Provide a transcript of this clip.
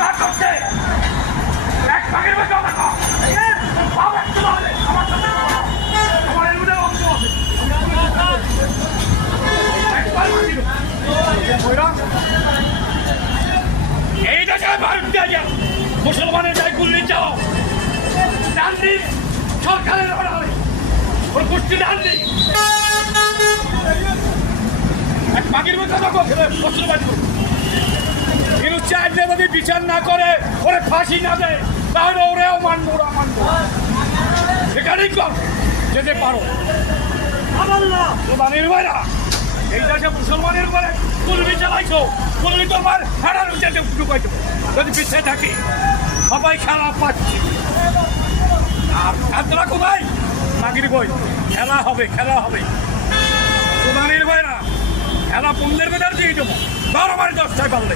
কাজ করছে এক ভাগের বেশি দেখো বাবা একটু হবে আমার সাথে আমার এর মধ্যে অংশ আছে এইটা যায় ভারত দিয়ে মুসলমানের যায় গুল্লি চাও ডান্ডি সরকারের অর্ডারে ওর গোষ্ঠী ডান্ডি এক বাকির মধ্যে দেখো মুসলমান কিন্তু চাইলে যদি বিচার না করে ওরে ফাঁসি না দেয় তাহলে ওরেও মানবো ওরা মানবো সেখানেই কর যেতে পারো মুসলমানের ভাইরা এইটা যে মুসলমানের উপরে কুলবি চালাইছো কুলবি তোমার হারার উচ্চাতে ঢুকাই দেবো যদি পিছিয়ে থাকি সবাই খেলা পাচ্ছি আর খেলা কোথায় নাগির বই খেলা হবে মুসলমানের ভাইরা খেলা 15 মিটার দিয়ে দেবো 12 বার 10টায় পারলে